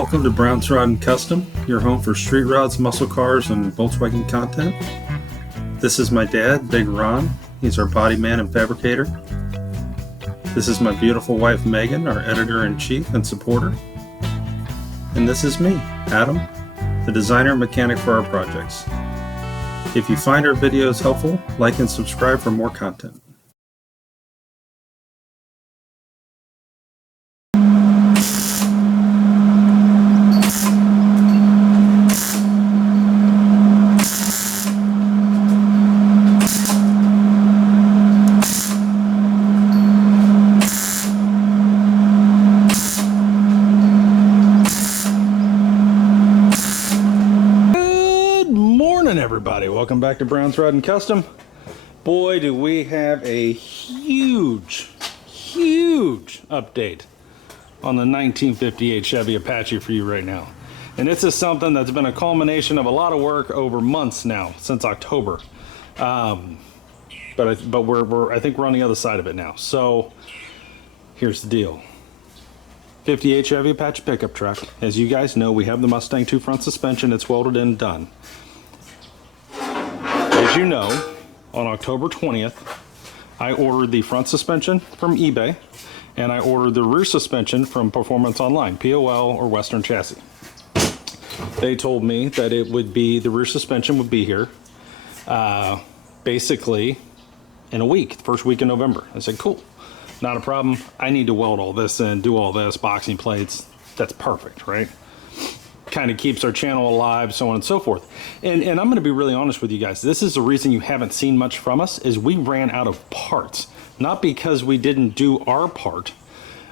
Welcome to Brown's Rod and Custom, your home for street rods, muscle cars, and Volkswagen content. This is my dad, Big Ron. He's our body man and fabricator. This is my beautiful wife, Megan, our editor-in-chief and supporter. And this is me, Adam, the designer and mechanic for our projects. If you find our videos helpful, like and subscribe for more content. Everybody, welcome back to Brown's Rod and Custom. Boy, do we have a huge update on the 1958 Chevy Apache for you right now. And this is something that's been a culmination of a lot of work over months now, since October. But I think we're on the other side of it now. So here's the deal. 58 Chevy Apache pickup truck. As you guys know, we have the Mustang 2 front suspension. It's welded in and done. As you know, on October 20th, I ordered the front suspension from eBay, and I ordered the rear suspension from Performance Online, POL or Western Chassis. They told me that it would be, the rear suspension would be here basically in a week, the first week in November. I said, cool, not a problem. I need to weld all this and do all this, boxing plates. That's perfect, right? Kind of keeps our channel alive, so on and so forth. And I'm going to be really honest with you guys. This is the reason you haven't seen much from us, is we ran out of parts. Not because we didn't do our part,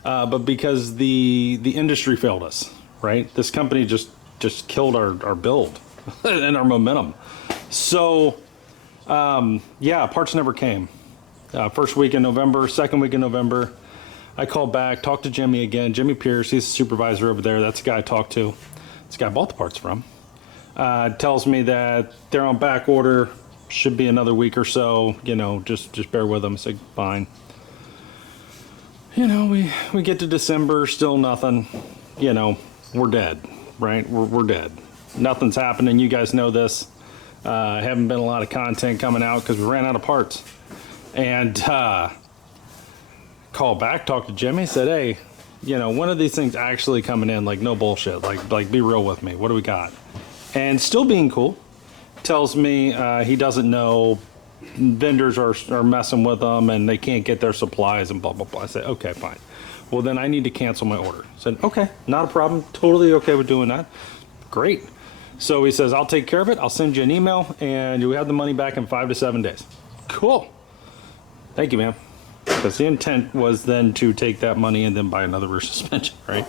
but because the industry failed us, right? This company just killed our build and our momentum. So yeah, parts never came. First week in November, second week in November, I called back, talked to Jimmy again. Jimmy Pierce, he's the supervisor over there. That's the guy I talked to. This guy I bought the parts from. Tells me that they're on back order, should be another week or so, you know, just bear with them. I said, fine. You know, we get to December, still nothing. You know, we're dead, right? We're dead. Nothing's happening. You guys know this. Haven't been a lot of content coming out because we ran out of parts. And called back, talked to Jimmy, said, hey, you know, when are these things actually coming in? Like, no bullshit. Like be real with me. What do we got? And still being cool, tells me he doesn't know. Vendors are messing with them and they can't get their supplies and blah, blah, blah. I said, okay, fine. Well, then I need to cancel my order. I said, okay, not a problem. Totally okay with doing that. Great. So he says, I'll take care of it. I'll send you an email and you have the money back in 5 to 7 days. Cool. Thank you, man. Because the intent was then to take that money and then buy another rear suspension, right?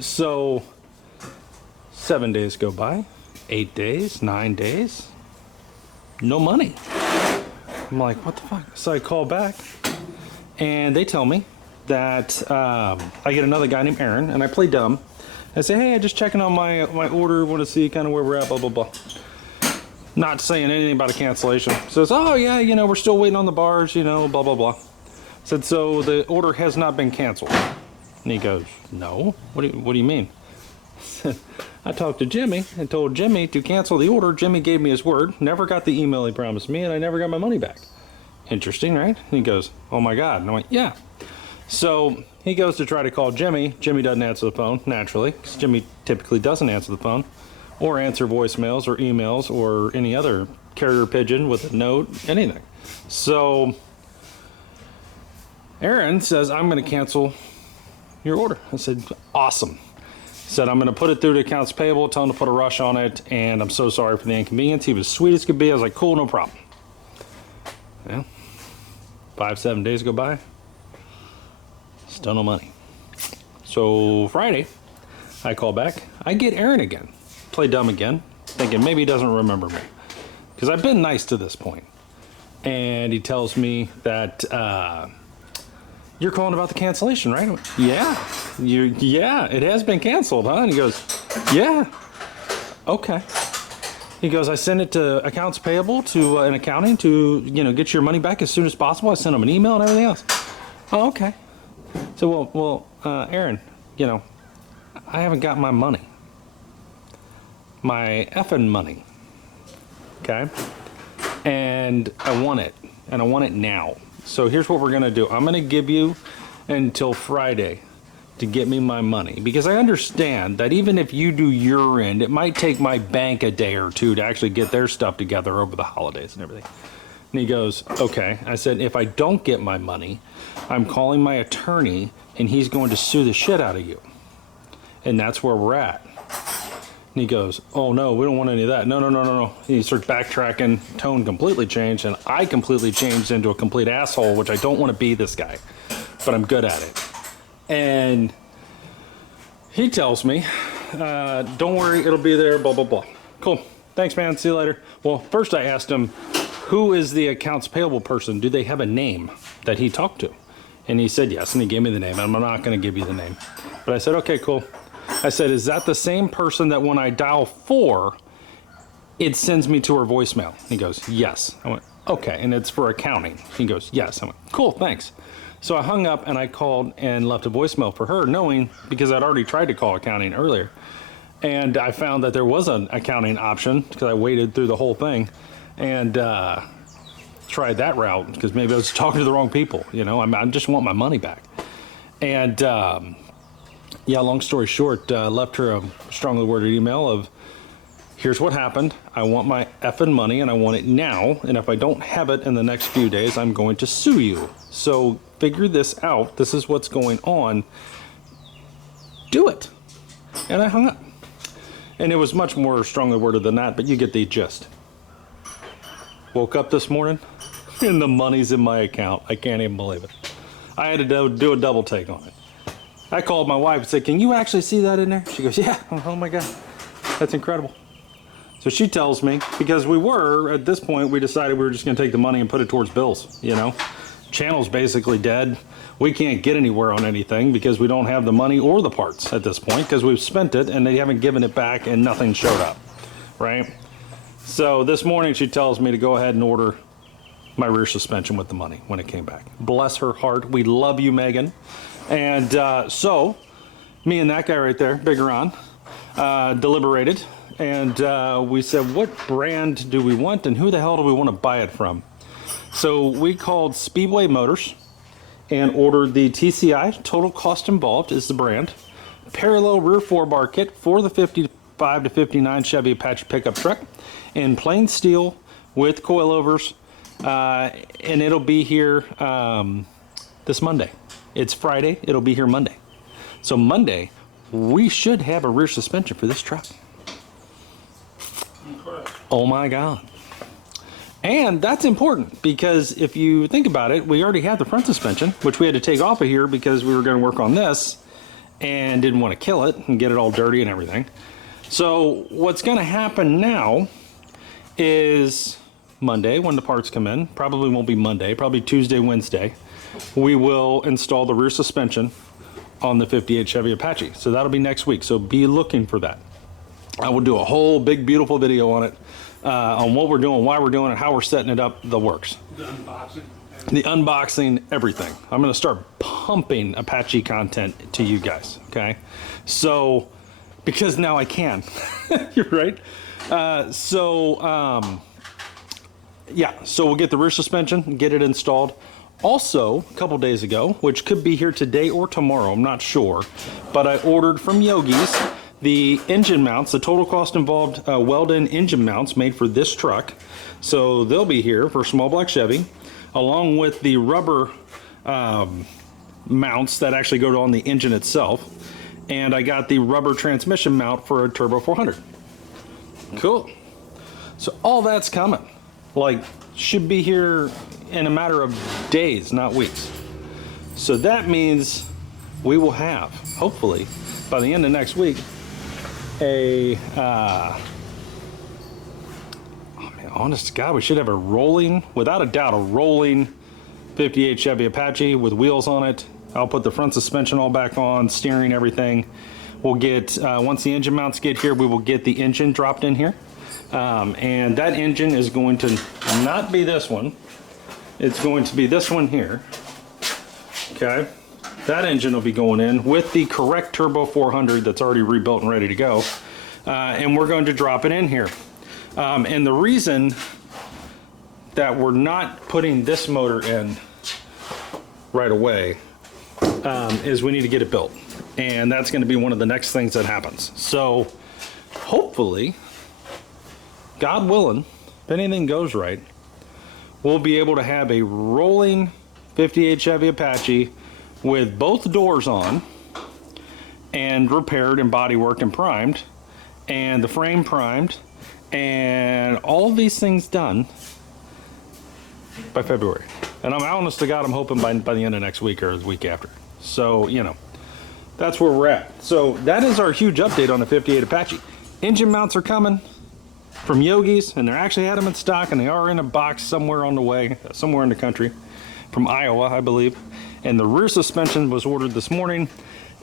So 7 days go by, 8 days, 9 days, no money. I'm like, what the fuck? So I call back and they tell me that I get another guy named Aaron, and I play dumb. I say, hey, I'm just checking on my order, want to see kind of where we're at, blah, blah, blah. Not saying anything about a cancellation. Says, oh yeah, you know, we're still waiting on the bars, you know, blah, blah, blah. Said, so the order has not been canceled. And he goes, no, what do you mean? I talked to Jimmy and told Jimmy to cancel the order. Jimmy gave me his word, never got the email he promised me, and I never got my money back. Interesting, right? And he goes, oh my God. And I went, yeah. So he goes to try to call Jimmy. Jimmy doesn't answer the phone, naturally, because Jimmy typically doesn't answer the phone, or answer voicemails or emails or any other carrier pigeon with a note, anything. So Aaron says, I'm going to cancel your order. I said, awesome. He said, I'm going to put it through to accounts payable, tell him to put a rush on it, and I'm so sorry for the inconvenience. He was sweet as could be. I was like, cool, no problem. Yeah. 5, 7 days go by. Still no money. So Friday, I call back. I get Aaron again. Play dumb again, thinking maybe he doesn't remember me, because I've been nice to this point. And he tells me that you're calling about the cancellation, right? I went, yeah, it has been canceled, huh? And he goes, yeah, okay. He goes, I sent it to accounts payable to an accounting to, you know, get your money back as soon as possible. I sent him an email and everything else. Oh, okay. So, well, Aaron, you know, I haven't got my money. My effing money. Okay? And I want it. And I want it now. So here's what we're going to do. I'm going to give you until Friday to get me my money. Because I understand that even if you do your end, it might take my bank a day or two to actually get their stuff together over the holidays and everything. And he goes, okay. I said, if I don't get my money, I'm calling my attorney and he's going to sue the shit out of you. And that's where we're at. And he goes, oh no, we don't want any of that. No, no, no, no, no. He starts backtracking, tone completely changed, and I completely changed into a complete asshole, which I don't want to be this guy, but I'm good at it. And he tells me, don't worry, it'll be there, blah, blah, blah. Cool. Thanks, man. See you later. Well, first I asked him, who is the accounts payable person? Do they have a name that he talked to? And he said yes, and he gave me the name. I'm not going to give you the name. But I said, okay, cool. I said, is that the same person that when I dial 4, it sends me to her voicemail? He goes, yes. I went, okay, and it's for accounting. He goes, yes. I went, cool, thanks. So I hung up and I called and left a voicemail for her, knowing, because I'd already tried to call accounting earlier. And I found that there was an accounting option, because I waited through the whole thing and tried that route, because maybe I was talking to the wrong people. You know, I just want my money back. And yeah, long story short, left her a strongly worded email of, here's what happened. I want my effing money and I want it now. And if I don't have it in the next few days, I'm going to sue you. So figure this out. This is what's going on. Do it. And I hung up. And it was much more strongly worded than that, but you get the gist. Woke up this morning and the money's in my account. I can't even believe it. I had to do a double take on it. I called my wife and said, can you actually see that in there? She goes, yeah. Oh my God, that's incredible. So she tells me, because at this point, we decided we were just going to take the money and put it towards bills, you know. Channel's basically dead. We can't get anywhere on anything because we don't have the money or the parts at this point, because we've spent it and they haven't given it back and nothing showed up, right? So this morning she tells me to go ahead and order my rear suspension with the money when it came back. Bless her heart. We love you, Megan. And so me and that guy right there, Big Ron, deliberated. And we said, what brand do we want and who the hell do we want to buy it from? So we called Speedway Motors and ordered the TCI, Total Cost Involved is the brand, parallel rear 4-bar kit for the 55 to 59 Chevy Apache pickup truck in plain steel with coilovers. And it'll be here this Monday. It's Friday. It'll be here Monday. So Monday, we should have a rear suspension for this truck. Incredible. Oh my God. And that's important because if you think about it, we already have the front suspension, which we had to take off of here because we were going to work on this and didn't want to kill it and get it all dirty and everything. So what's going to happen now is Monday when the parts come in, probably won't be Monday, probably Tuesday, Wednesday, we will install the rear suspension on the 58 Chevy Apache. So that'll be next week. So be looking for that. I will do a whole big, beautiful video on it, on what we're doing, why we're doing it, how we're setting it up, the works. The unboxing. The unboxing, everything. I'm going to start pumping Apache content to you guys, okay? So, because now I can, you're right. Yeah, so we'll get the rear suspension, get it installed. Also, a couple days ago, which could be here today or tomorrow, I'm not sure, but I ordered from Yogi's the engine mounts, the Total Cost Involved welding engine mounts made for this truck. So they'll be here for small block Chevy, along with the rubber mounts that actually go on the engine itself. And I got the rubber transmission mount for a Turbo 400. Cool. So all that's coming. Like, should be here in a matter of days, not weeks. So that means we will have, hopefully, by the end of next week, oh man, honest to God, we should have a rolling, without a doubt, a rolling 58 Chevy Apache with wheels on it. I'll put the front suspension all back on, steering, everything. We'll get, once the engine mounts get here, we will get the engine dropped in here. And that engine is going to not be this one. It's going to be this one here. Okay. That engine will be going in with the correct Turbo 400 that's already rebuilt and ready to go. And we're going to drop it in here. And the reason that we're not putting this motor in right away is we need to get it built. And that's going to be one of the next things that happens. So hopefully, God willing, if anything goes right, we'll be able to have a rolling 58 Chevy Apache with both doors on and repaired and bodyworked and primed, and the frame primed, and all these things done by February. And I'm honest to God, I'm hoping by the end of next week or the week after. So, you know, that's where we're at. So that is our huge update on the 58 Apache. Engine mounts are coming from Yogi's, and they actually had them in stock, and they are in a box somewhere on the way, somewhere in the country, from Iowa, I believe. And the rear suspension was ordered this morning.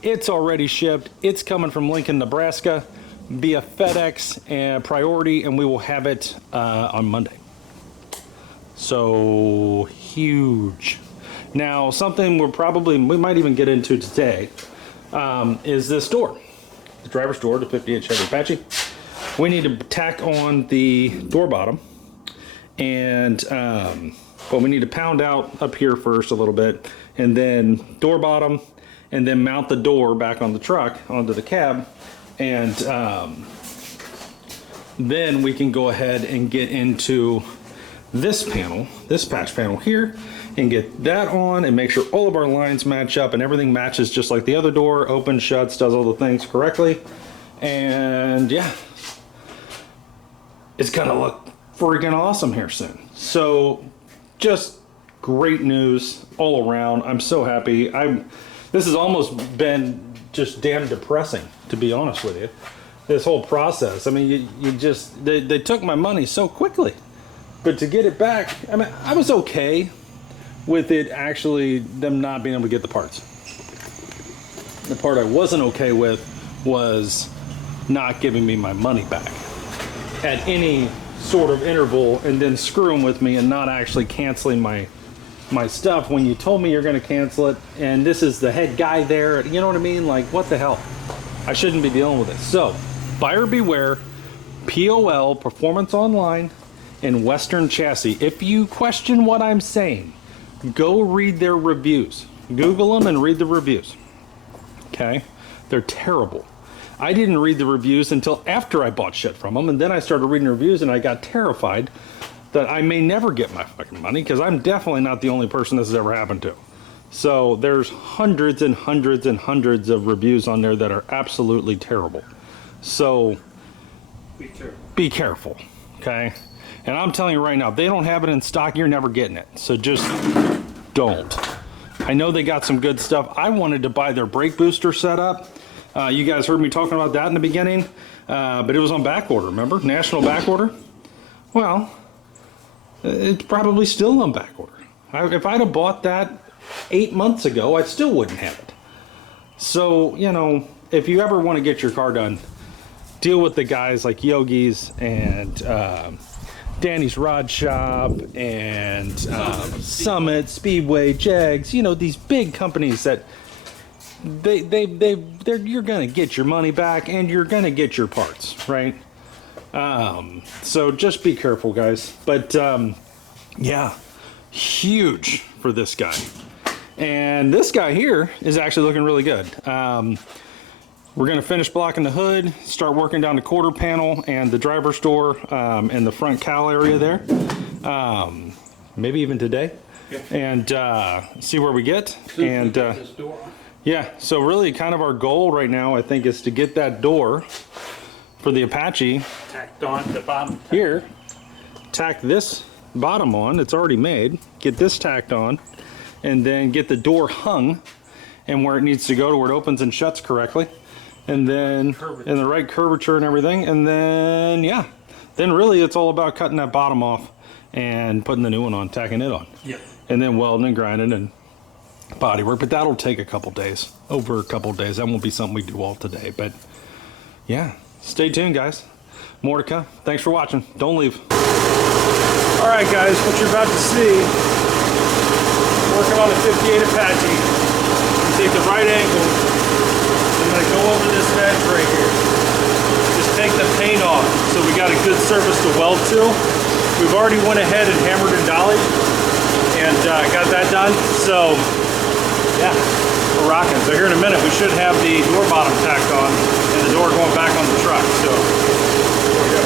It's already shipped. It's coming from Lincoln, Nebraska, via FedEx and Priority, and we will have it on Monday. So huge. Now, something we might even get into today is this door, the driver's door, the 58 Chevy Apache. We need to tack on the door bottom, and but we need to pound out up here first a little bit, and then door bottom, and then mount the door back on the truck onto the cab, and then we can go ahead and get into this panel, this patch panel here, and get that on and make sure all of our lines match up and everything matches just like the other door, opens, shuts, does all the things correctly. And yeah, it's gonna look freaking awesome here soon. So just great news all around. I'm so happy. This has almost been just damn depressing, to be honest with you, this whole process. I mean, they took my money so quickly, but to get it back, I mean, I was okay with it actually, them not being able to get the parts. The part I wasn't okay with was not giving me my money back at any sort of interval, and then screwing with me and not actually canceling my stuff when you told me you're going to cancel it, and this is the head guy there. You know what I mean? Like, what the hell? I shouldn't be dealing with this. So, buyer beware. POL, Performance Online, and Western Chassis. If you question what I'm saying, go read their reviews. Google them and read the reviews. Okay? They're terrible. I didn't read the reviews until after I bought shit from them, and then I started reading reviews, and I got terrified that I may never get my fucking money, because I'm definitely not the only person this has ever happened to. So there's hundreds and hundreds and hundreds of reviews on there that are absolutely terrible. So be careful, okay? And I'm telling you right now, if they don't have it in stock, you're never getting it. So just don't. I know they got some good stuff. I wanted to buy their brake booster setup. You guys heard me talking about that in the beginning, but it was on back order, remember? National back order? Well, it's probably still on back order. If I'd have bought that 8 months ago, I still wouldn't have it. So, you know, if you ever want to get your car done, deal with the guys like Yogi's and Danny's Rod Shop and Summit, Speedway, Jags, you know, these big companies that you're gonna get your money back and you're gonna get your parts, right? So just be careful, guys. But yeah, huge for this guy. And this guy here is actually looking really good. We're gonna finish blocking the hood, start working down the quarter panel and the driver's door and the front cowl area there. Maybe even today. Yeah. And see where we get. And yeah, so really kind of our goal right now, I think, is to get that door for the Apache tacked on the bottom here, tack this bottom on, it's already made, get this tacked on, and then get the door hung and where it needs to go to where it opens and shuts correctly, and then in the right curvature and everything, and then yeah, then really it's all about cutting that bottom off and putting the new one on, tacking it on. Yep. And then welding and grinding and body work, but that'll take a couple days, over a couple days. That won't be something we do all today, but yeah, stay tuned, guys. More to come. Thanks for watching. Don't leave. All right, guys, what you're about to see, working on a 58 Apache. take the right angle. I'm going to go over this edge right here. Just take the paint off so we got a good surface to weld to. We've already went ahead and hammered and dollied and got that done. So yeah, we're rocking. So here in a minute we should have the door bottom tacked on and the door going back on the truck. So there we go.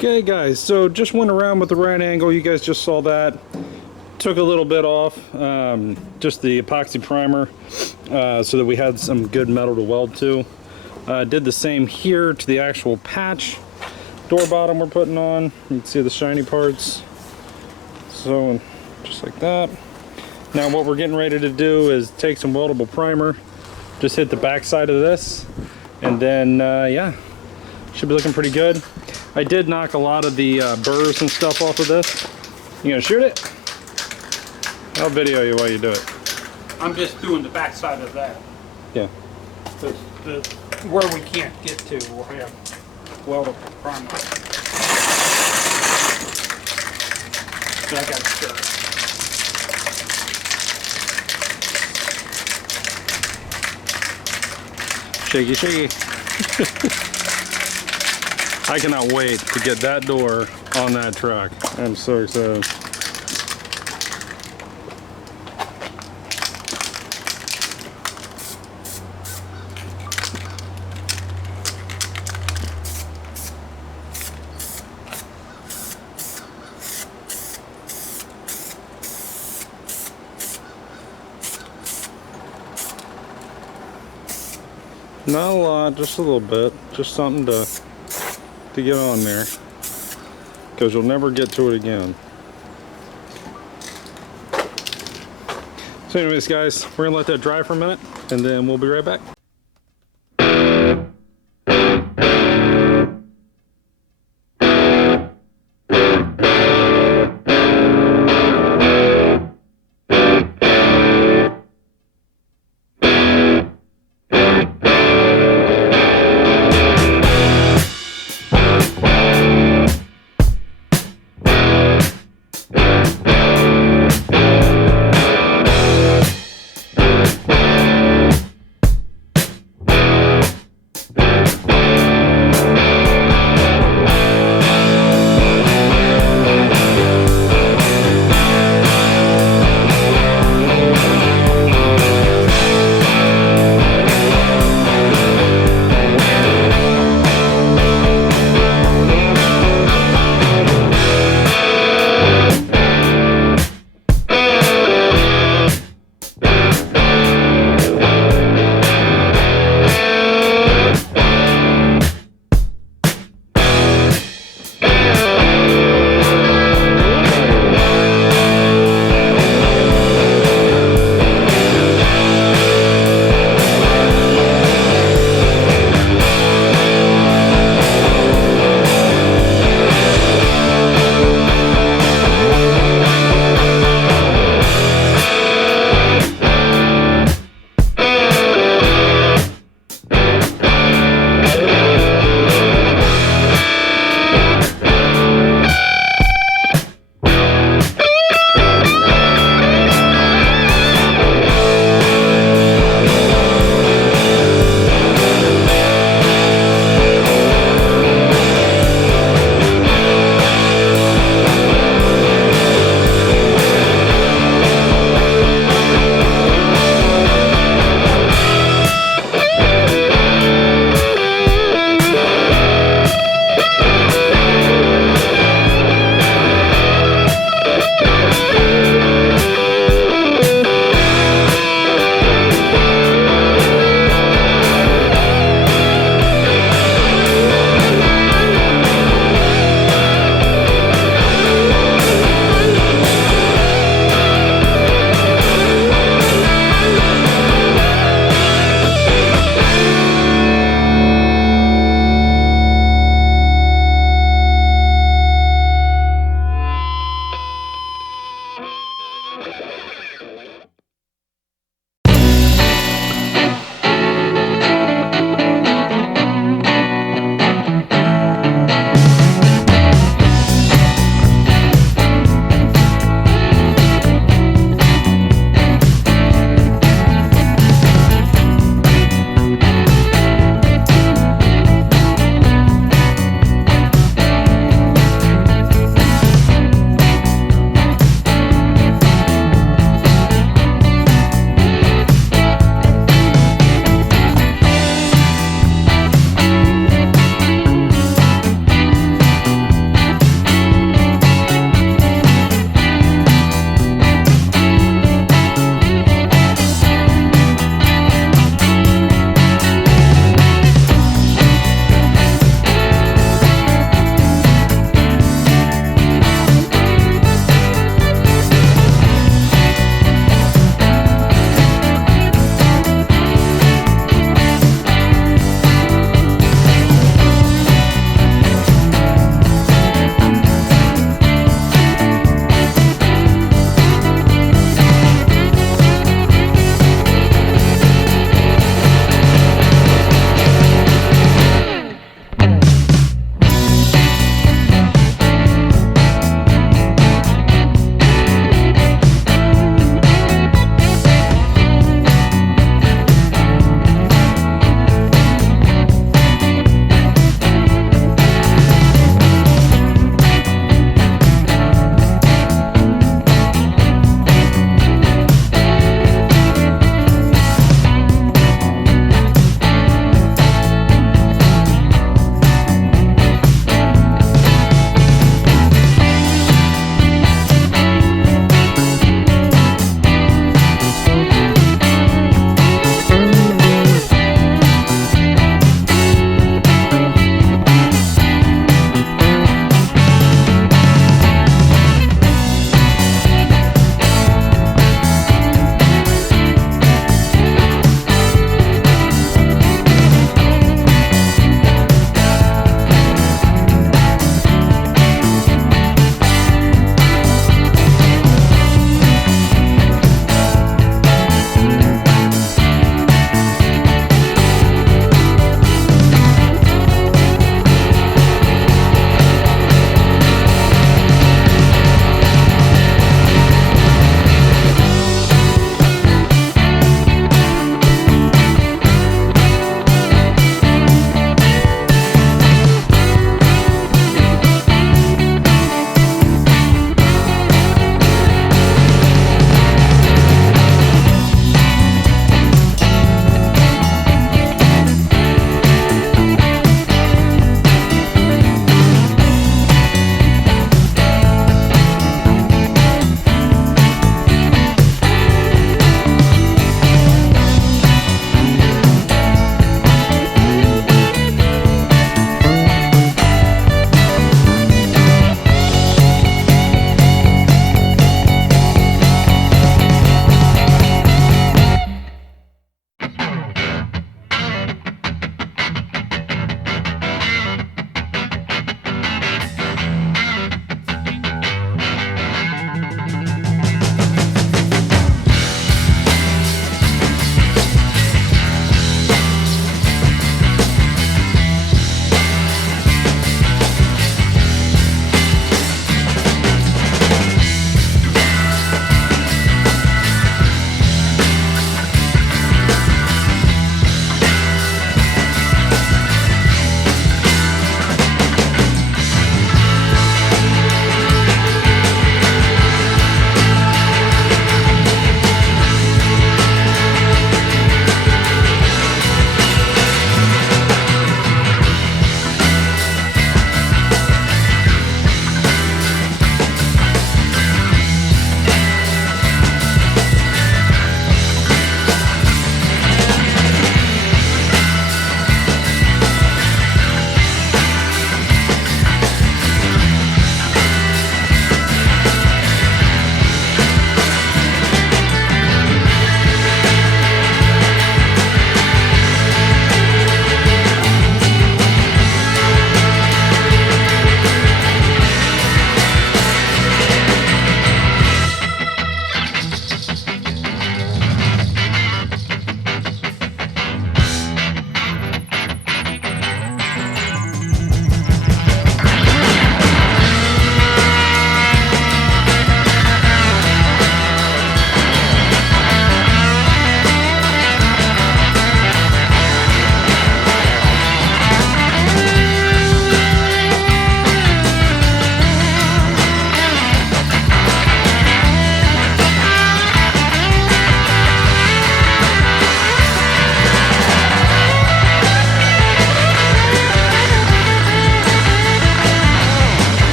Okay guys, so just went around with the right angle. You guys just saw that. Took a little bit off, just the epoxy primer, so that we had some good metal to weld to. Did the same here to the actual patch door bottom we're putting on. You can see the shiny parts. So just like that. Now what we're getting ready to do is take some weldable primer, just hit the back side of this, and then yeah, should be looking pretty good. I did knock a lot of the burrs and stuff off of this. You gonna shoot it? I'll video you while you do it. I'm just doing the back side of that. Yeah. Where we can't get to, we'll have weldable primer. So I got to stir it. Shaky, shaky. I cannot wait to get that door on that truck. I'm so excited. Not a lot, just a little bit. Just something to get on there. Because you'll never get to it again. So anyways guys, we're gonna let that dry for a minute and then we'll be right back.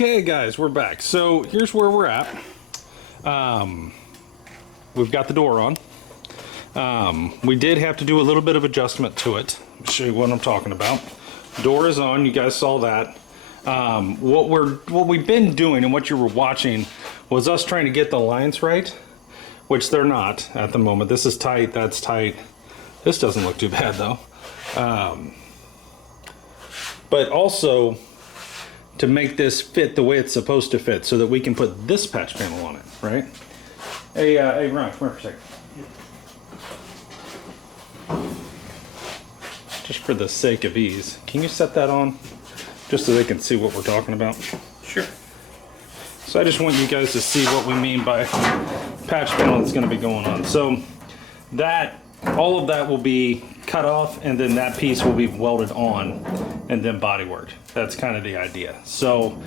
Okay guys, we're back. So here's where we're at. We've got the door on. We did have to do a little bit of adjustment to it. I'll show you what I'm talking about. Door is on, you guys saw that. What we've been doing and what you were watching was us trying to get the lines right, which they're not at the moment. This is tight, that's tight. This doesn't look too bad though. But also to make this fit the way it's supposed to fit so that we can put this patch panel on it, right? Hey, Ron, come here for a second. Just for the sake of ease, can you set that on? Just so they can see what we're talking about. Sure. So I just want you guys to see what we mean by patch panel that's gonna be going on. So that, all of that will be cut off and then that piece will be welded on and then bodywork. That's kind of the idea. So,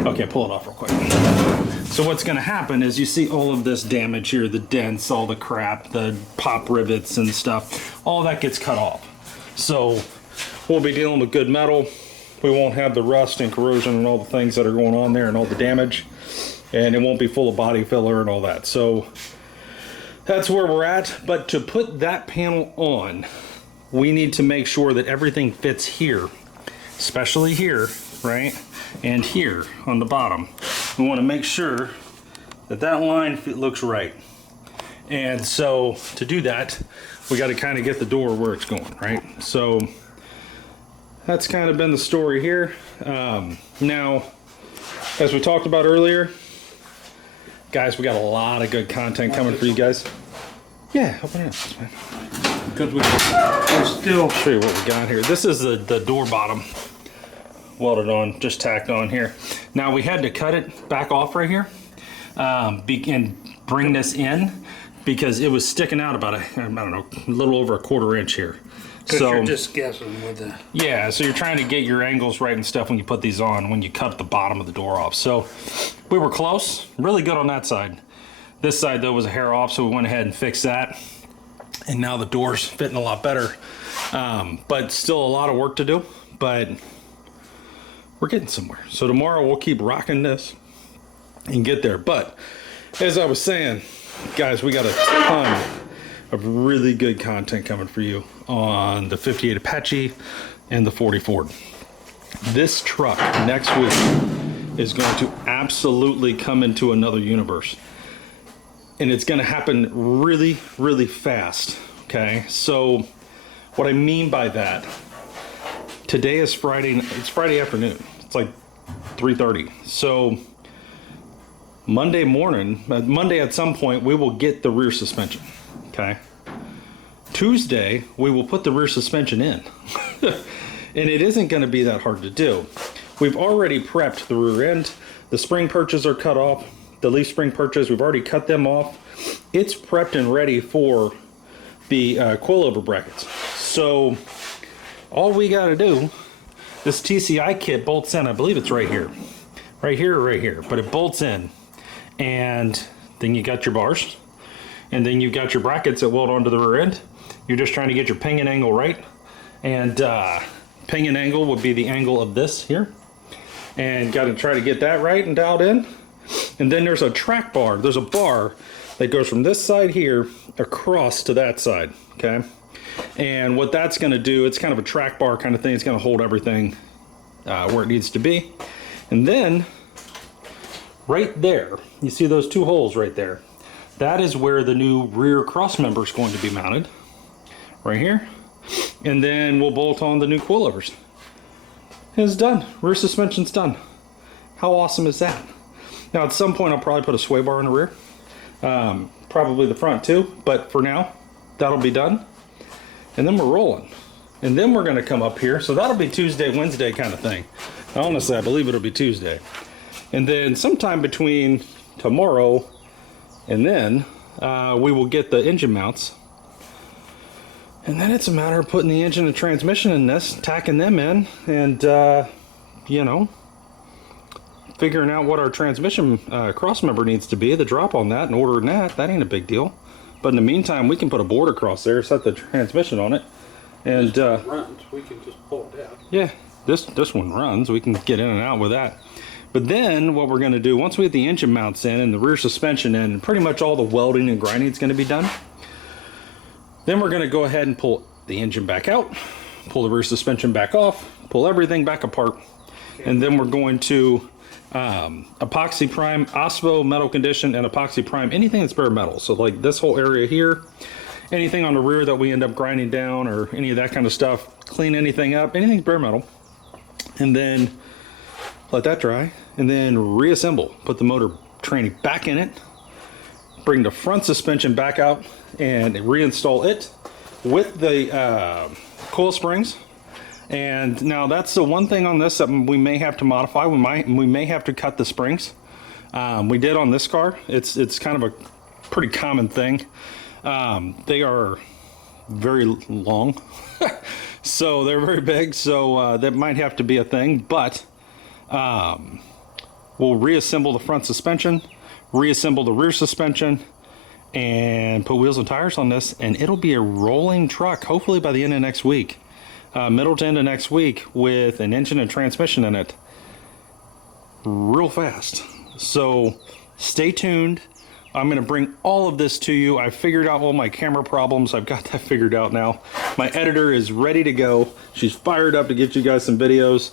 okay, pull it off real quick. So what's gonna happen is you see all of this damage here, the dents, all the crap, the pop rivets and stuff, all that gets cut off. So we'll be dealing with good metal. We won't have the rust and corrosion and all the things that are going on there and all the damage. And it won't be full of body filler and all that. So that's where we're at. But to put that panel on, we need to make sure that everything fits here, especially here, right? And here on the bottom. We want to make sure that that line looks right. And so to do that, we got to kind of get the door where it's going, right? So that's kind of been the story here. Now, as we talked about earlier, guys, we got a lot of good content coming for you guys. Yeah, open it up. That's fine. Because we're still... I'll show you what we got here. This is the door bottom welded on, just tacked on here. Now we had to cut it back off right here and bring this in because it was sticking out about I don't know, a little over a quarter inch here. So you're just guessing with the... Yeah, so you're trying to get your angles right and stuff when you put these on, when you cut the bottom of the door off. So we were close, really good on that side. This side though was a hair off, so we went ahead and fixed that. And now the door's fitting a lot better. But still a lot of work to do, but we're getting somewhere. So tomorrow we'll keep rocking this and get there. But as I was saying, guys, we got a ton of really good content coming for you on the 58 Apache and the 40 Ford. This truck next week is going to absolutely come into another universe. And it's gonna happen really, really fast, okay? So what I mean by that, today is Friday, it's Friday afternoon. It's like 3:30. So Monday morning, Monday at some point, we will get the rear suspension, okay? Tuesday, we will put the rear suspension in. And it isn't gonna be that hard to do. We've already prepped the rear end. The spring perches are cut off. The leaf spring perches, we've already cut them off. It's prepped and ready for the coilover brackets. So all we gotta do, this TCI kit bolts in, I believe it's right here. Right here or right here, but it bolts in. And then you got your bars. And then you got your brackets that weld onto the rear end. You're just trying to get your pinion angle right. And pinion angle would be the angle of this here. And got to try to get that right and dialed in. And then there's a track bar. There's a bar that goes from this side here across to that side, okay? And what that's going to do, it's kind of a track bar kind of thing. It's going to hold everything where it needs to be. And then right there, you see those two holes right there. That is where the new rear cross member is going to be mounted, right here. And then we'll bolt on the new coilovers. It's done. Rear suspension's done. How awesome is that? Now at some point I'll probably put a sway bar in the rear. Probably the front too, but for now, that'll be done. And then we're rolling. And then we're gonna come up here. So that'll be Tuesday, Wednesday kind of thing. Honestly, I believe it'll be Tuesday. And then sometime between tomorrow and then, we will get the engine mounts. And then it's a matter of putting the engine and transmission in this, tacking them in, and, you know, figuring out what our transmission cross member needs to be, the drop on that, and ordering that. That ain't a big deal. But in the meantime, we can put a board across there, set the transmission on it, and runs. We can just pull it out. yeah, this one runs. We can get in and out with that. But then what we're going to do, once we get the engine mounts in and the rear suspension in, and pretty much all the welding and grinding is going to be done, then we're going to go ahead and pull the engine back out, pull the rear suspension back off, pull everything back apart, and then we're going to epoxy prime, OSPO metal condition, and epoxy prime anything that's bare metal. So like this whole area here, anything on the rear that we end up grinding down or any of that kind of stuff, clean anything up, anything's bare metal, and then let that dry, and then reassemble, put the motor tranny back in it, bring the front suspension back out and reinstall it with the coil springs. And now that's the one thing on this that we may have to modify. We may have to cut the springs. We did on this car. It's kind of a pretty common thing. They are very long, so they're very big. So that might have to be a thing. But we'll reassemble the front suspension, reassemble the rear suspension, and put wheels and tires on this, and it'll be a rolling truck. Hopefully by the end of next week. Middle to end of next week with an engine and transmission in it real fast. So stay tuned. I'm going to bring all of this to you. I figured out all my camera problems. I've got that figured out now. My editor is ready to go. She's fired up to get you guys some videos.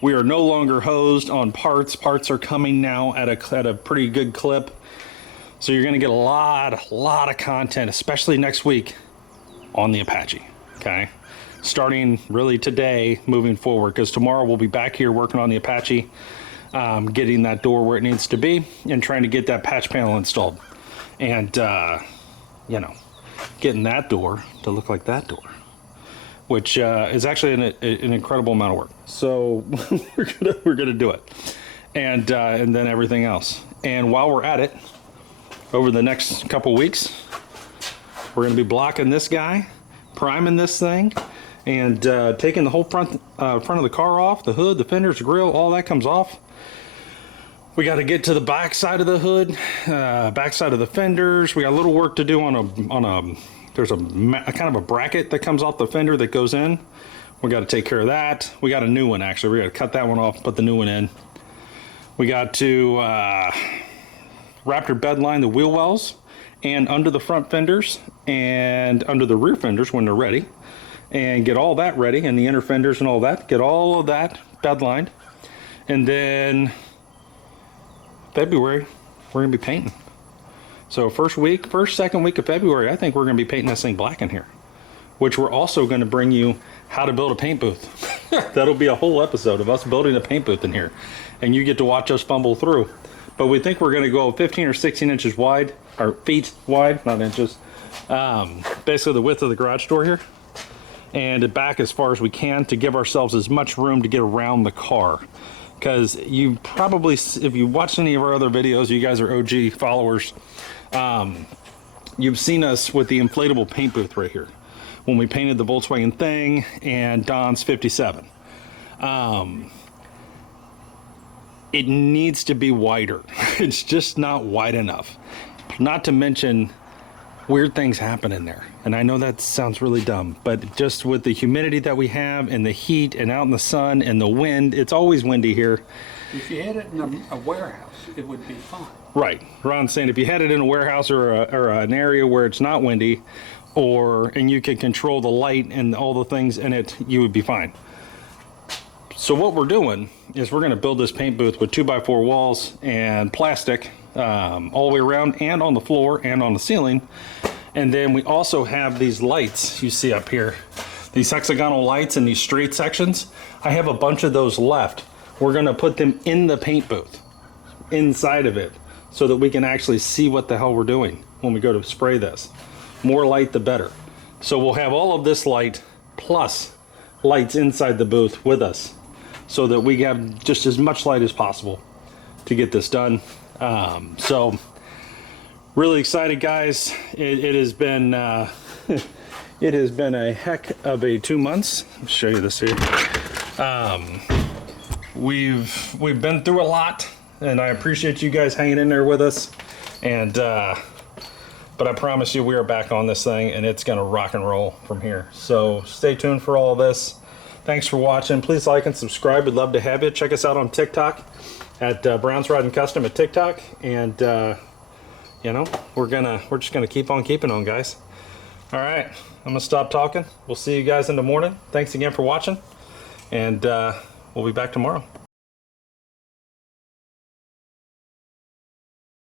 We are no longer hosed on parts. Parts are coming now at a pretty good clip. So you're going to get a lot of content, especially next week on the Apache. Okay. Starting really today, moving forward, because tomorrow we'll be back here working on the Apache, getting that door where it needs to be, and trying to get that patch panel installed, and you know, getting that door to look like that door, which is actually an incredible amount of work. So we're gonna do it, and then everything else. And while we're at it, over the next couple weeks, we're gonna be blocking this guy, priming this thing, and taking the whole front of the car off, the hood, the fenders, the grill, all that comes off. We got to get to the back side of the hood, back side of the fenders. We got a little work to do on there's a kind of a bracket that comes off the fender that goes in. We got to take care of that. We got a new one actually. We got to cut that one off, put the new one in. We got to Raptor bed line the wheel wells and under the front fenders and under the rear fenders when they're ready, and get all that ready, and the inner fenders and all that, get all of that bed lined. And then February we're gonna be painting. So second week of February, I think we're gonna be painting this thing black in here, which we're also gonna bring you how to build a paint booth. That'll be a whole episode of us building a paint booth in here, and you get to watch us fumble through. But we think we're gonna go 15 or 16 inches wide, or feet wide, not inches. Basically the width of the garage door here, and back as far as we can to give ourselves as much room to get around the car. Because you probably, if you watch any of our other videos, you guys are OG followers, you've seen us with the inflatable paint booth right here when we painted the Volkswagen thing and Don's 57. It needs to be wider. It's just not wide enough. Not to mention weird things happen in there, and I know that sounds really dumb, but just with the humidity that we have and the heat and out in the sun and the wind, it's always windy here. If you had it in a warehouse, it would be fine. Right. Ron's saying if you had it in a warehouse or an area where it's not windy, and you can control the light and all the things in it, you would be fine. So what we're doing is we're going to build this paint booth with 2x4 walls and plastic all the way around and on the floor and on the ceiling. And then we also have these lights you see up here, these hexagonal lights in these straight sections. I have a bunch of those left. We're going to put them in the paint booth, inside of it, so that we can actually see what the hell we're doing when we go to spray this. More light, the better. So we'll have all of this light plus lights inside the booth with us, so that we have just as much light as possible to get this done. So really excited, guys. It has been it has been a heck of a 2 months. I'll show you this here. We've been through a lot, and I appreciate you guys hanging in there with us. And but I promise you, we are back on this thing, and it's gonna rock and roll from here. So stay tuned for all of this. Thanks for watching. Please like and subscribe. We'd love to have you. Check us out on TikTok at Brown's Rod & Custom at TikTok. And you know, we're just gonna keep on keeping on, guys. All right, I'm gonna stop talking. We'll see you guys in the morning. Thanks again for watching, and we'll be back tomorrow.